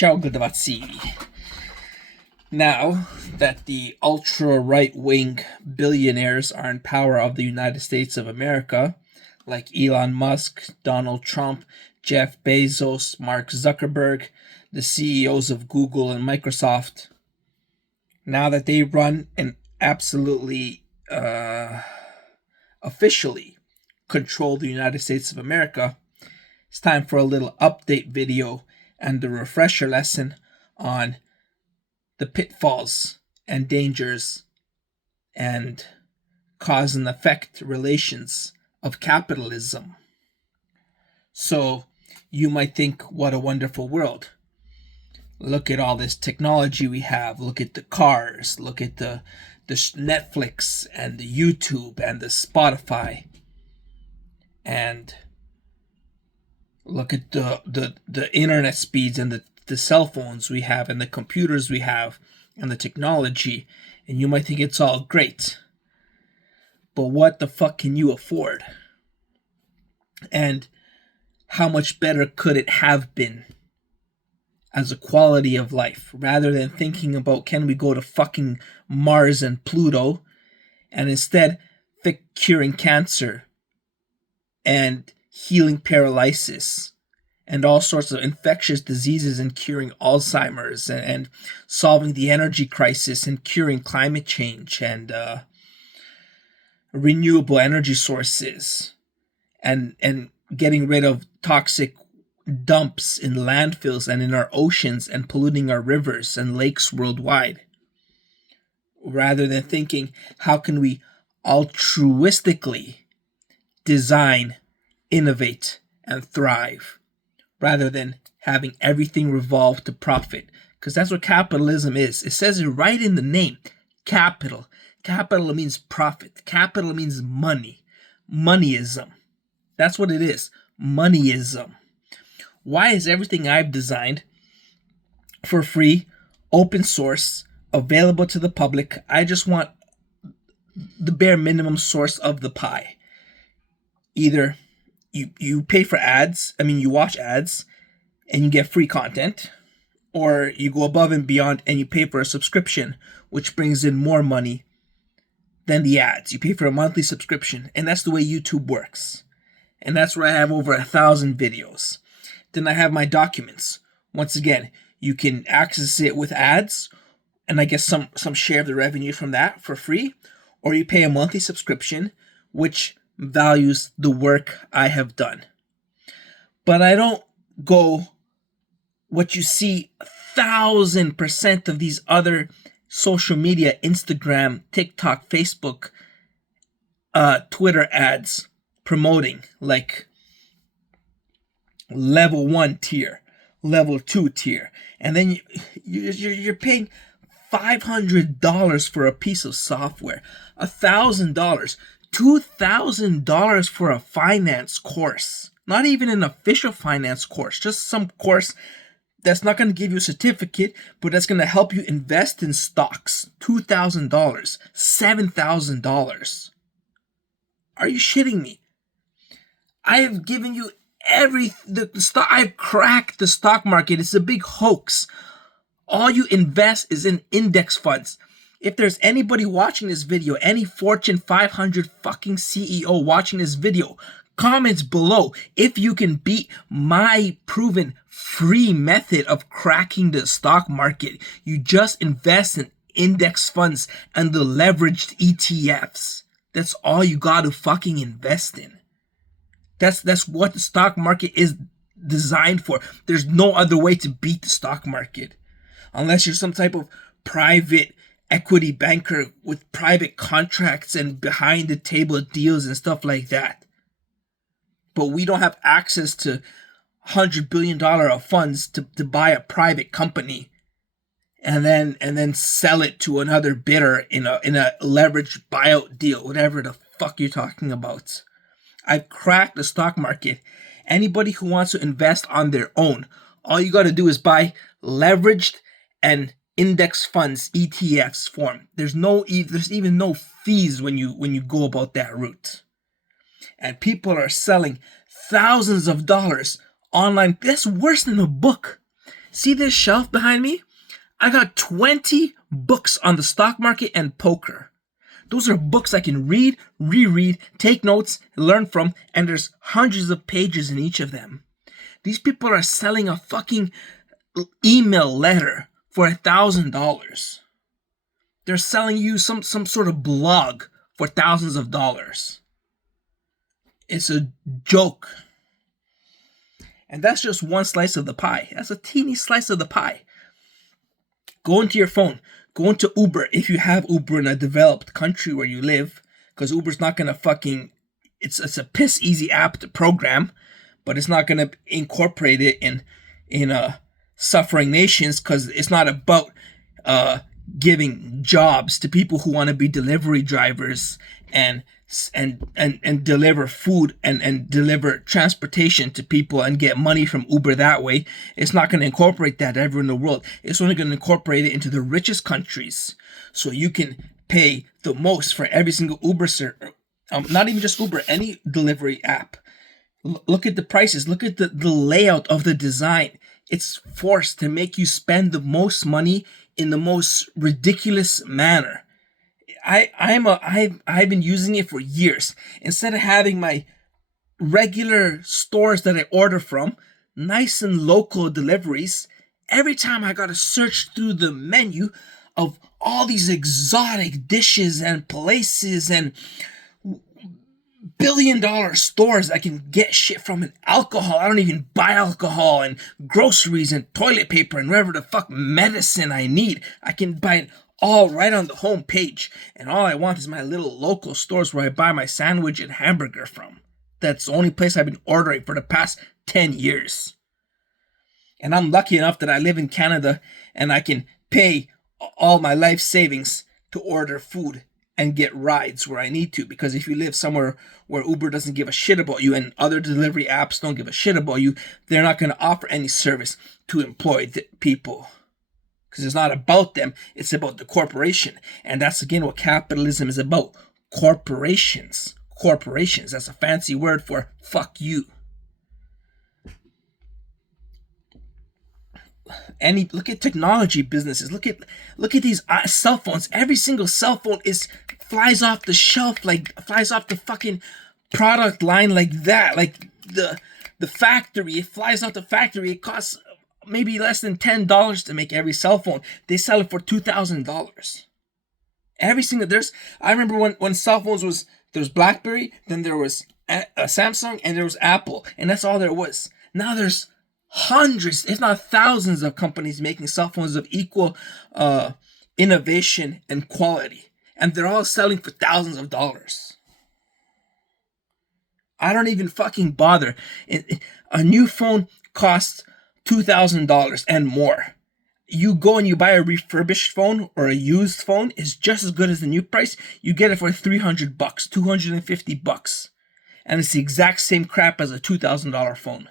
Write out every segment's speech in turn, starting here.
Ciao Gledavazzi. Now that the ultra-right-wing billionaires are in power of the United States of America, like Elon Musk, Donald Trump, Jeff Bezos, Mark Zuckerberg, the CEOs of Google and Microsoft, now that they run and absolutely officially control the United States of America, it's time for a little update video and a refresher lesson on the pitfalls and dangers and cause and effect relations of capitalism. So you might think, what a wonderful world. Look at all this technology we have. Look at the cars. Look at the Netflix and the YouTube and the Spotify. And look at the internet speeds and the cell phones we have and the computers we have and the technology. And you might think it's all great. But what the fuck can you afford? And how much better could it have been as a quality of life, rather than thinking about can we go to fucking Mars and Pluto, and instead curing cancer and healing paralysis and all sorts of infectious diseases and curing Alzheimer's and solving the energy crisis and curing climate change and renewable energy sources and getting rid of toxic dumps in landfills and in our oceans and polluting our rivers and lakes worldwide, rather than thinking how can we altruistically design, innovate, and thrive, rather than having everything revolve to profit. Because that's what capitalism is. It says it right in the name. Capital. Capital means profit. Capital means money. Moneyism. That's what it is. Moneyism. Why is everything I've designed for free, open source, available to the public? I just want the bare minimum source of the pie. Either you pay for ads, you watch ads and you get free content, or you go above and beyond and you pay for a subscription, which brings in more money than the ads. You pay for a monthly subscription, and that's the way YouTube works. And that's where I have over 1,000 videos. Then I have my documents. Once again, you can access it with ads, and I get some share of the revenue from that for free, or you pay a monthly subscription, which values the work I have done. But I don't go what you see 1,000% of these other social media, Instagram, TikTok, Facebook, Twitter ads promoting, like level 1 tier, level 2 tier, and then you're paying $500 for a piece of software, $1,000, $2,000 for a finance course, not even an official finance course, just some course that's not going to give you a certificate, but that's going to help you invest in stocks. $2,000, $7,000. Are you shitting me? I have given you I've cracked the stock market. It's a big hoax. All you invest is in index funds. If there's anybody watching this video, any Fortune 500 fucking CEO watching this video, comments below if you can beat my proven free method of cracking the stock market. You just invest in index funds and the leveraged ETFs. That's all you got to fucking invest in. That's what the stock market is designed for. There's no other way to beat the stock market. Unless you're some type of private equity banker with private contracts and behind the table deals and stuff like that. But we don't have access to $100 billion of funds to buy a private company and then sell it to another bidder in a leveraged buyout deal, whatever the fuck you're talking about. I've cracked the stock market. Anybody who wants to invest on their own, all you got to do is buy leveraged and index funds, ETFs form. There's even no fees when you go about that route. And people are selling thousands of dollars online. That's worse than a book. See this shelf behind me? I got 20 books on the stock market and poker. Those are books I can read, reread, take notes, learn from, and there's hundreds of pages in each of them. These people are selling a fucking email letter for $1,000. They're selling you some sort of blog for thousands of dollars. It's a joke. And that's just one slice of the pie. That's a teeny slice of the pie. Go into your phone. Go into Uber if you have Uber in a developed country where you live, because Uber's not gonna fucking. It's a piss easy app to program, but it's not gonna incorporate it in suffering nations, because it's not about giving jobs to people who want to be delivery drivers and deliver food and deliver transportation to people and get money from Uber that way. It's not going to incorporate that everywhere in the world. It's only going to incorporate it into the richest countries, so you can pay the most for every single Uber not even just Uber, any delivery app. Look at the prices. Look at the layout of the design. It's forced to make you spend the most money in the most ridiculous manner. I've been using it for years. Instead of having my regular stores that I order from, nice and local deliveries, every time I gotta search through the menu of all these exotic dishes and places and billion-dollar stores I can get shit from, and alcohol. I don't even buy alcohol, and groceries and toilet paper and whatever the fuck medicine I need. I can buy it all right on the home page, and all I want is my little local stores where I buy my sandwich and hamburger from. That's the only place I've been ordering for the past 10 years. And I'm lucky enough that I live in Canada and I can pay all my life savings to order food and get rides where I need to, because if you live somewhere where Uber doesn't give a shit about you and other delivery apps don't give a shit about you, they're not going to offer any service to employed people. Because it's not about them, it's about the corporation. And that's again what capitalism is about. Corporations. Corporations. That's a fancy word for fuck you. Look at technology businesses. Look at these cell phones. Every single cell phone flies off the shelf, flies off the fucking product line like that. Like the factory, it flies off the factory. It costs maybe less than $10 to make every cell phone. They sell it for $2,000. Every single I remember when cell phones there's BlackBerry, then there was a Samsung, and there was Apple, and that's all there was. Now there's hundreds, if not thousands, of companies making cell phones of equal innovation and quality, and they're all selling for thousands of dollars. I don't even fucking bother. A new phone costs $2,000 and more. You go and you buy a refurbished phone or a used phone, is just as good as the new price. You get it for $300, $250, and it's the exact same crap as a $2,000 phone,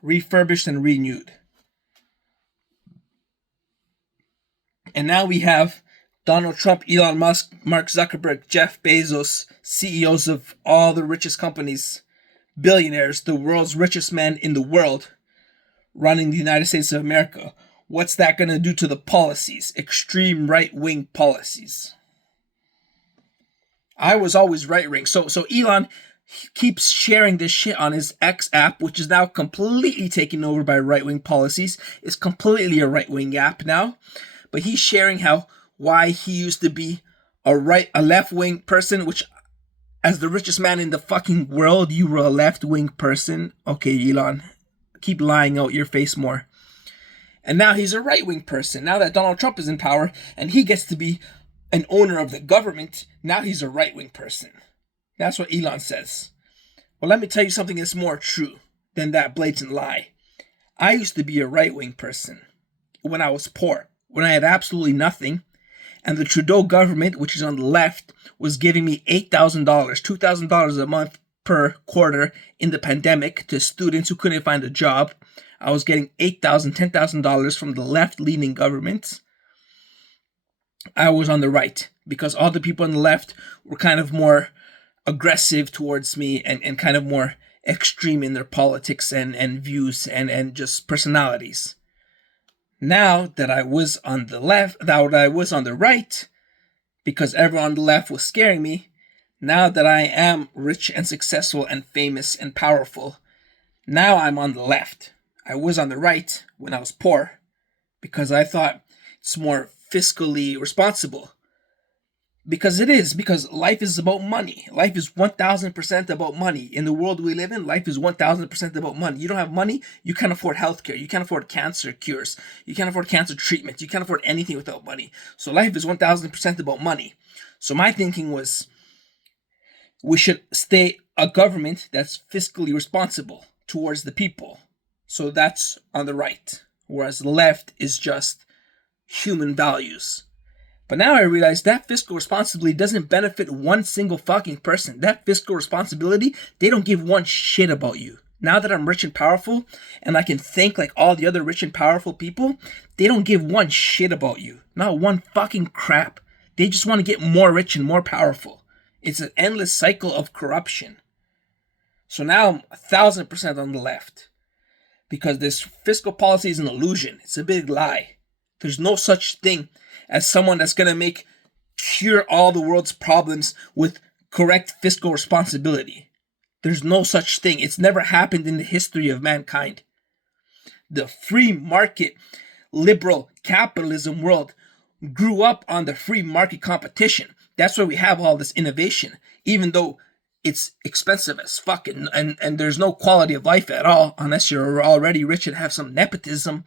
refurbished and renewed. And now we have Donald Trump, Elon Musk, Mark Zuckerberg, Jeff Bezos, CEOs of all the richest companies, billionaires, the world's richest man in the world, running the United States of America. What's that going to do to the policies? Extreme right-wing policies. I was always right-wing. So Elon keeps sharing this shit on his X app, which is now completely taken over by right-wing policies. It's completely a right-wing app now. But he's sharing why he used to be a left-wing person, which, as the richest man in the fucking world, you were a left-wing person. Okay, Elon, keep lying out your face more. And now he's a right-wing person. Now that Donald Trump is in power and he gets to be an owner of the government, now he's a right-wing person. That's what Elon says. Well, let me tell you something that's more true than that blatant lie. I used to be a right-wing person when I was poor, when I had absolutely nothing, and the Trudeau government, which is on the left, was giving me $8,000, $2,000 a month per quarter in the pandemic to students who couldn't find a job. I was getting $8,000, $10,000 from the left-leaning government. I was on the right because all the people on the left were kind of more aggressive towards me and kind of more extreme in their politics and views and just personalities. Now that I was on the left, that I was on the right, because everyone on the left was scaring me, now that I am rich and successful and famous and powerful, now I'm on the left. I was on the right when I was poor because I thought it's more fiscally responsible. Because it is, because life is about money. Life is 1000% about money. In the world we live in, life is 1000% about money. You don't have money, you can't afford healthcare. You can't afford cancer cures. You can't afford cancer treatment. You can't afford anything without money. So life is 1000% about money. So my thinking was, we should stay a government that's fiscally responsible towards the people. So that's on the right. Whereas the left is just human values. But now I realize that fiscal responsibility doesn't benefit one single fucking person. That fiscal responsibility, they don't give one shit about you. Now that I'm rich and powerful, and I can think like all the other rich and powerful people, they don't give one shit about you. Not one fucking crap. They just want to get more rich and more powerful. It's an endless cycle of corruption. So now I'm 1000% on the left. Because this fiscal policy is an illusion. It's a big lie. There's no such thing as someone that's going to cure all the world's problems with correct fiscal responsibility. There's no such thing. It's never happened in the history of mankind. The free market, liberal capitalism world grew up on the free market competition. That's why we have all this innovation, even though it's expensive as fuck and there's no quality of life at all unless you're already rich and have some nepotism.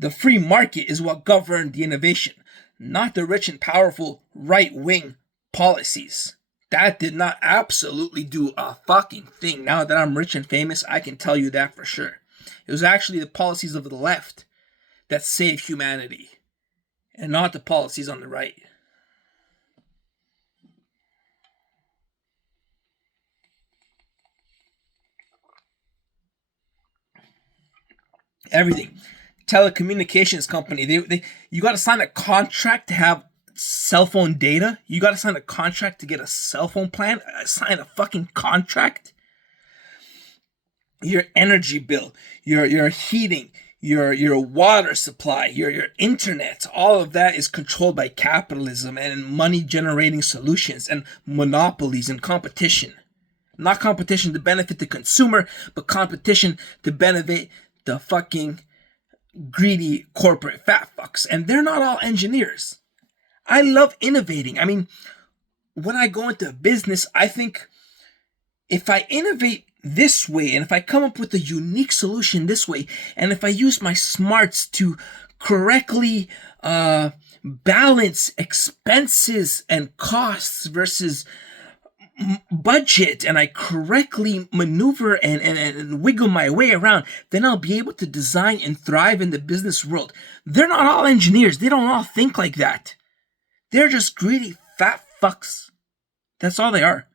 The free market is what governed the innovation, not the rich and powerful right-wing policies. That did not absolutely do a fucking thing. Now that I'm rich and famous, I can tell you that for sure. It was actually the policies of the left that saved humanity, and not the policies on the right. Everything. Telecommunications company, you got to sign a contract to have cell phone data. You got to sign a contract to get a cell phone plan. Sign a fucking contract. Your energy bill, your heating, your water supply, your internet, all of that is controlled by capitalism and money generating solutions and monopolies and competition. Not competition to benefit the consumer, but competition to benefit the fucking greedy corporate fat fucks. And they're not all engineers. I love innovating. I mean, when I go into business, I think if I innovate this way, and if I come up with a unique solution this way, and if I use my smarts to correctly balance expenses and costs versus budget, and I correctly maneuver and wiggle my way around, then I'll be able to design and thrive in the business world. They're not all engineers. They don't all think like that. They're just greedy fat fucks. That's all they are.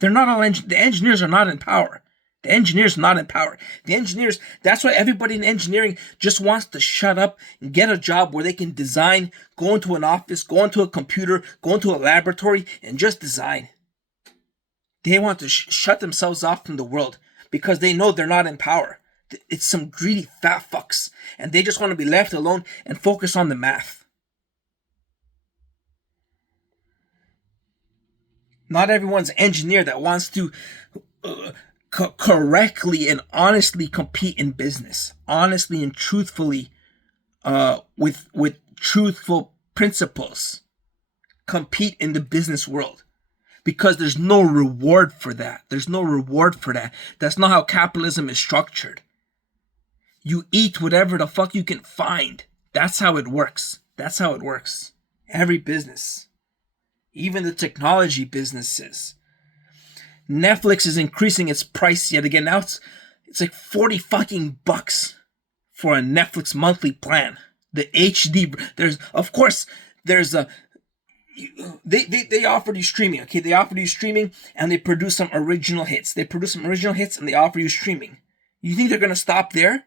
They're not all the engineers are not in power. The engineers are not in power. The engineers, that's why everybody in engineering just wants to shut up and get a job where they can design, go into an office, go into a computer, go into a laboratory, and just design. They want to shut themselves off from the world because they know they're not in power. It's some greedy fat fucks, and they just want to be left alone and focus on the math. Not everyone's an engineer that wants to correctly and honestly compete in business, honestly and truthfully, with truthful principles, compete in the business world. Because there's no reward for that. There's no reward for that. That's not how capitalism is structured. You eat whatever the fuck you can find. That's how it works. That's how it works. Every business. Even the technology businesses. Netflix is increasing its price yet again. Now it's like 40 fucking bucks for a Netflix monthly plan. The HD. There's a They offer you streaming, okay? They offer you streaming and they produce some original hits. They offer you streaming. You think they're going to stop there?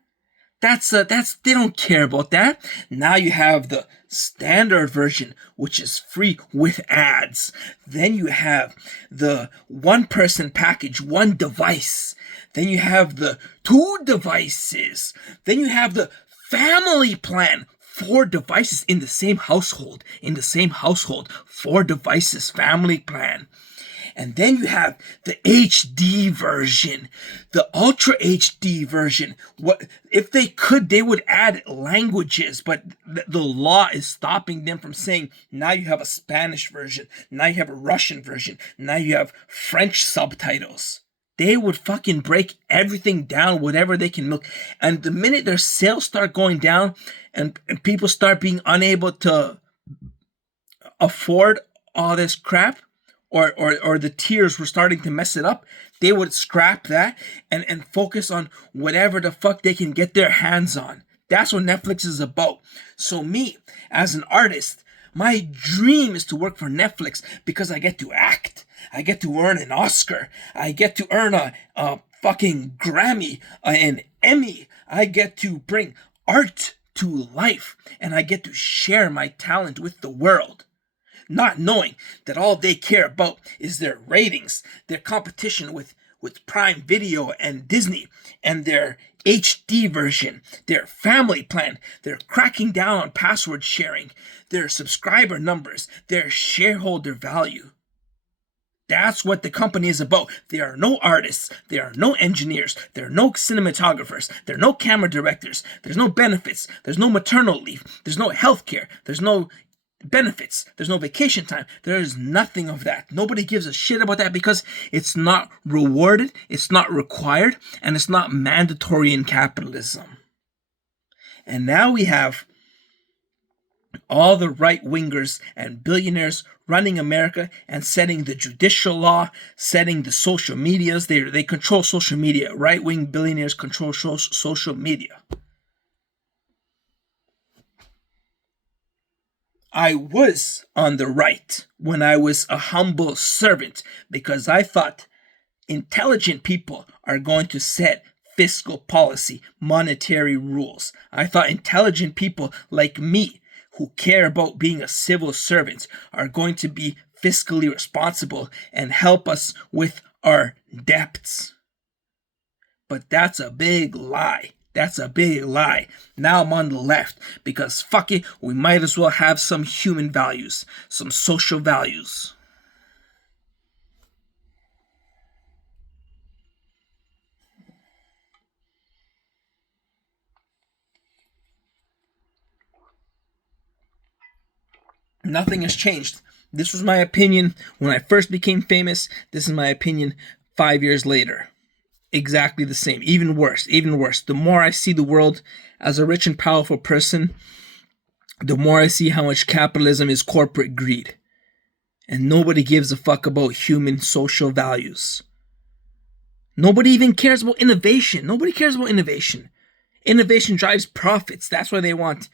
That's they don't care about that. Now you have the standard version, which is free with ads. Then you have the one person package, one device. Then you have the two devices. Then you have the family plan, four devices in the same household. In the same household, four devices, family plan. And then you have the HD version, the Ultra HD version. What if they could, they would add languages, but the law is stopping them from saying, now you have a Spanish version, now you have a Russian version, now you have French subtitles. They would fucking break everything down, whatever they can milk. And the minute their sales start going down and people start being unable to afford all this crap, or the tiers were starting to mess it up, they would scrap that and focus on whatever the fuck they can get their hands on. That's what Netflix is about. So me, as an artist, my dream is to work for Netflix because I get to act. I get to earn an Oscar. I get to earn a fucking Grammy, an Emmy. I get to bring art to life. And I get to share my talent with the world. Not knowing that all they care about is their ratings, their competition with Prime Video and Disney, and their HD version, their family plan. They're cracking down on password sharing, their subscriber numbers, their shareholder value. That's what the company is about. There are no artists. There are no engineers. There are no cinematographers. There are no camera directors. There's no benefits. There's no maternal leave. There's no health care. There's no benefits. There's no vacation time. There is nothing of that. Nobody gives a shit about that because it's not rewarded, it's not required, and it's not mandatory in capitalism. And now we have all the right-wingers and billionaires running America and setting the judicial law, setting the social medias. They control social media. Right-wing billionaires control social media. I was on the right when I was a humble servant because I thought intelligent people are going to set fiscal policy, monetary rules. I thought intelligent people like me who care about being a civil servant are going to be fiscally responsible and help us with our debts. But that's a big lie. That's a big lie. Now I'm on the left because fuck it, we might as well have some human values, some social values. Nothing has changed. This was my opinion when I first became famous. This is my opinion 5 years later. Exactly the same. Even worse. The more I see the world as a rich and powerful person, the more I see how much capitalism is corporate greed. And nobody gives a fuck about human social values. Nobody even cares about innovation. Innovation drives profits. That's what they want.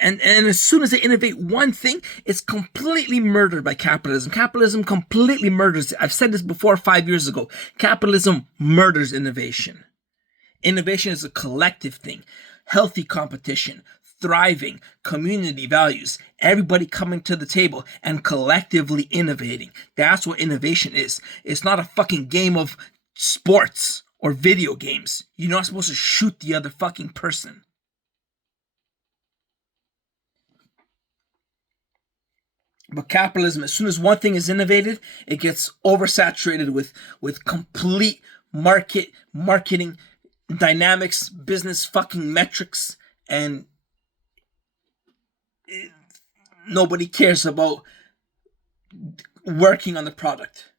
And as soon as they innovate one thing, it's completely murdered by capitalism. Capitalism completely murders it. I've said this before 5 years ago. Capitalism murders innovation. Innovation is a collective thing. Healthy competition, thriving, community values, everybody coming to the table and collectively innovating. That's what innovation is. It's not a fucking game of sports or video games. You're not supposed to shoot the other fucking person. But capitalism, as soon as one thing is innovated, it gets oversaturated with complete marketing dynamics, business fucking metrics, and nobody cares about working on the product.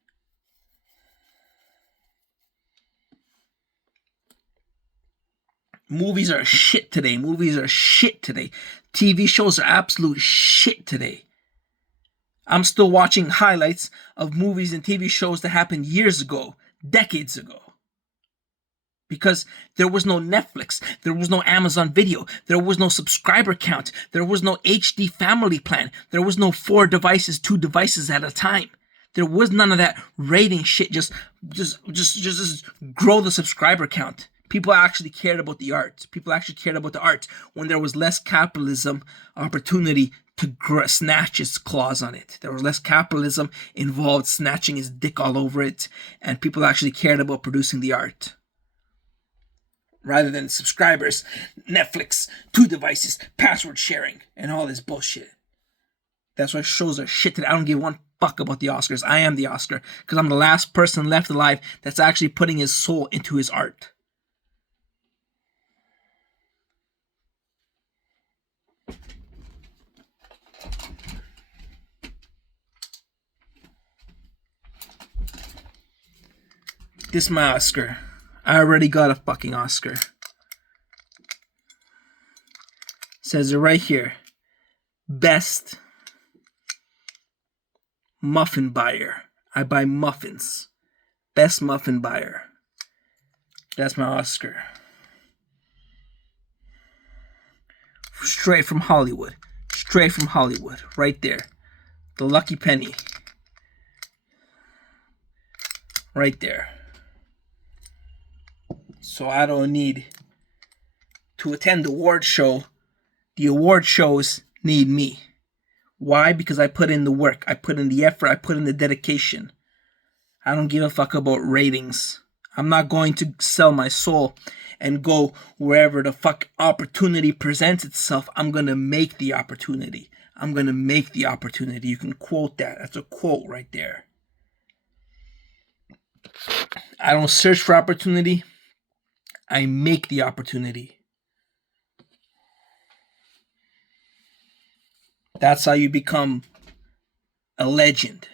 Movies are shit today. TV shows are absolute shit today. I'm still watching highlights of movies and TV shows that happened years ago, decades ago. Because there was no Netflix, there was no Amazon Video, there was no subscriber count, there was no HD family plan, there was no 4 devices, 2 devices at a time. There was none of that rating shit. Just grow the subscriber count. People actually cared about the art. People actually cared about the art when there was less capitalism opportunity to snatch its claws on it. There was less capitalism involved snatching his dick all over it, and people actually cared about producing the art. Rather than subscribers, Netflix, 2 devices, password sharing, and all this bullshit. That's why shows are shit today. I don't give one fuck about the Oscars. I am the Oscar, because I'm the last person left alive that's actually putting his soul into his art. This is my Oscar. I already got a fucking Oscar. Says it right here. Best muffin buyer. I buy muffins. Best muffin buyer. That's my Oscar. Straight from Hollywood. Straight from Hollywood. Right there. The lucky penny. Right there. So I don't need to attend the award show. The award shows need me. Why? Because I put in the work. I put in the effort. I put in the dedication. I don't give a fuck about ratings. I'm not going to sell my soul and go wherever the fuck opportunity presents itself. I'm going to make the opportunity. I'm going to make the opportunity. You can quote that. That's a quote right there. I don't search for opportunity. I make the opportunity. That's how you become a legend.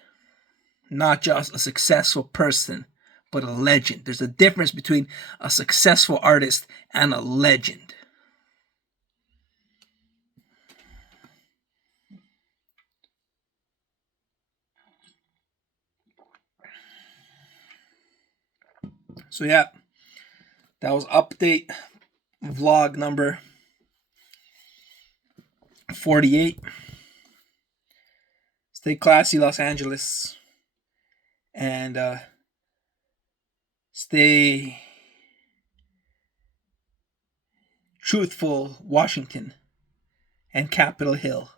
Not just a successful person, but a legend. There's a difference between a successful artist and a legend. So yeah, that was update vlog number 48. Stay classy, Los Angeles. And stay truthful, Washington and Capitol Hill.